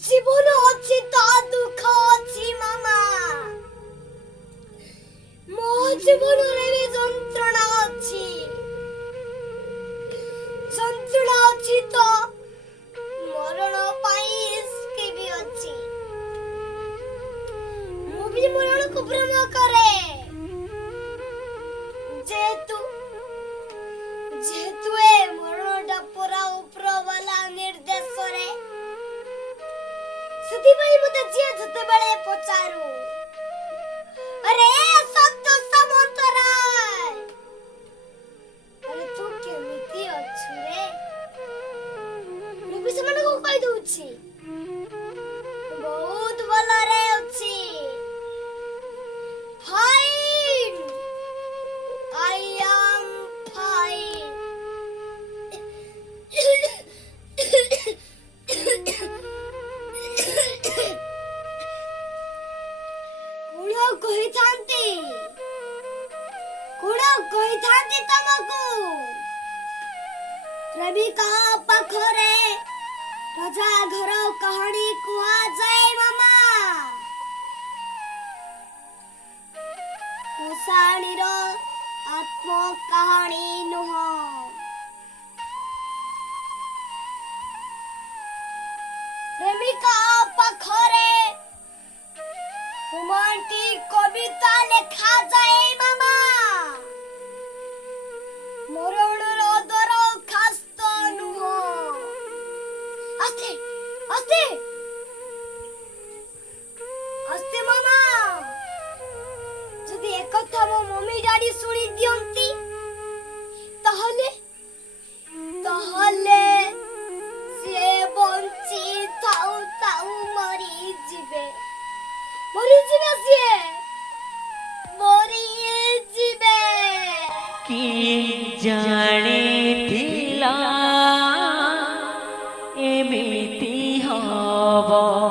জীবন ଅଛି ତା ଦୁଃଖ ଅଛି ମାମା ମୋ ଜୀବନରେ ବି ଯନ୍ତ୍ରଣା ଅଛି ତ ମରଣ ପାଇଁ ଇଶ୍କ ବି ଅଛି ମୁଁ ବି ମରଣକୁ ପ୍ରେମ କରେ ଯେହେତୁ ଏ ମରଣଟା ପୁରା ଉପରବାଲା ନିର୍ଦ୍ଦେଶରେ ସେଥିପାଇଁ ମୋତେ ଯିଏ ଯେତେବେଳେ ପଚାରୁ अरे सत्य समंतराय अरे तू केमिति अछु रे मैं से मन को कहि दउछि बहुत भला रे अछि फाइन आई एम फाइन कही थांती तमको प्रेमिका पाखरे राजा घर कहानी कुआ जाए मामा उसाणीर आत्म कहानी नुह प्रेमिका पाखरे रोमांटिक कविता लिखा जाए मामा मरणर दर खास्त नुह आस्ते आस्ते आस्ते मामा जदि एक कथा मो मम्मी डैडी सुनी दियंती ताहले से बंची थाउ थाउ मरी जिबे सिए मरी जिबे कि जाने थिला एमिति हब